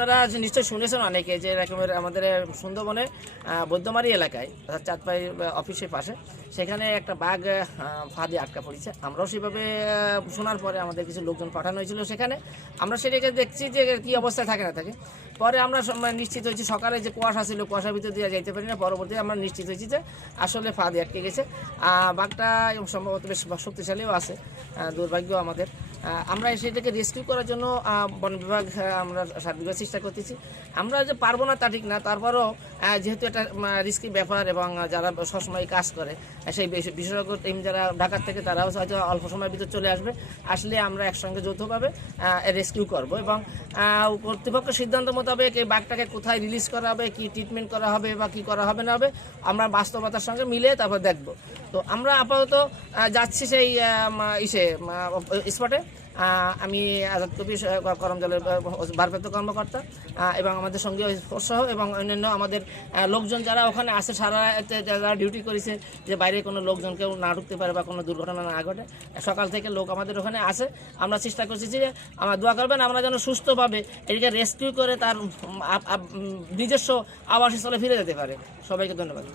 আপনারা নিশ্চয়ই শুনেছেন অনেকে যে এরকমের আমাদের সুন্দরবনে বৈদ্যমারি এলাকায় অর্থাৎ চাঁদপাই অফিসের পাশে সেখানে একটা বাঘ ফাঁদে আটকা পড়েছে। আমরাও সেভাবে শোনার পরে আমাদের কিছু লোকজন পাঠানো হয়েছিল সেখানে। আমরা সেটাকে দেখছি যে কী অবস্থায় থাকে না থাকে। পরে আমরা নিশ্চিত হয়েছি, সকালে যে কুয়াশা ছিল কুয়াশার ভিতর দিয়ে যাইতে পারি না, পরবর্তী আমরা নিশ্চিত হয়েছি যে আসলে ফাঁদে আটকে গেছে। বাঘটা সম্ভবত বেশ শক্তিশালীও আছে, দুর্ভাগ্য আমাদের। আমরা সেটাকে রেস্কিউ করার জন্য বন বিভাগ আমরা সার্বিকভাবে চেষ্টা করতেছি। আমরা যে পারবো না তা ঠিক না, তারপরও যেহেতু একটা রিস্কি ব্যাপার এবং যারা সবসময় কাজ করে সেই বিশেষজ্ঞ টিম যারা ঢাকার থেকে তারাও হয়তো অল্প সময়ের ভিতর চলে আসলে আমরা একসঙ্গে যৌথভাবে রেস্কিউ করব এবং কর্তৃপক্ষের সিদ্ধান্ত মোতাবেক এই বাঘটাকে কোথায় রিলিজ করা হবে, কি ট্রিটমেন্ট করা হবে বা কি করা হবে না হবে আমরা বাস্তবতার সঙ্গে মিলে তারপর দেখব। তো আমরা আপাতত যাচ্ছি সেই স্পটে। আমি আজাদ কবি করমজলের ভারপ্রাপ্ত কর্মকর্তা এবং আমাদের সঙ্গে উৎসাহ এবং অন্যান্য আমাদের লোকজন যারা ওখানে আছে সারা যারা ডিউটি করেছে যে বাইরে কোনো লোকজন কেউ না ঢুকতে পারে বা কোনো দুর্ঘটনা না ঘটে। সকাল থেকে লোক আমাদের ওখানে আছে। আমরা চেষ্টা করছি যে আমরা দোয়া করবেন আমরা যেন সুস্থভাবে এটাকে রেস্কিউ করে তার নিজস্ব আবাসস্থলে ফিরে যেতে পারে। সবাইকে ধন্যবাদ।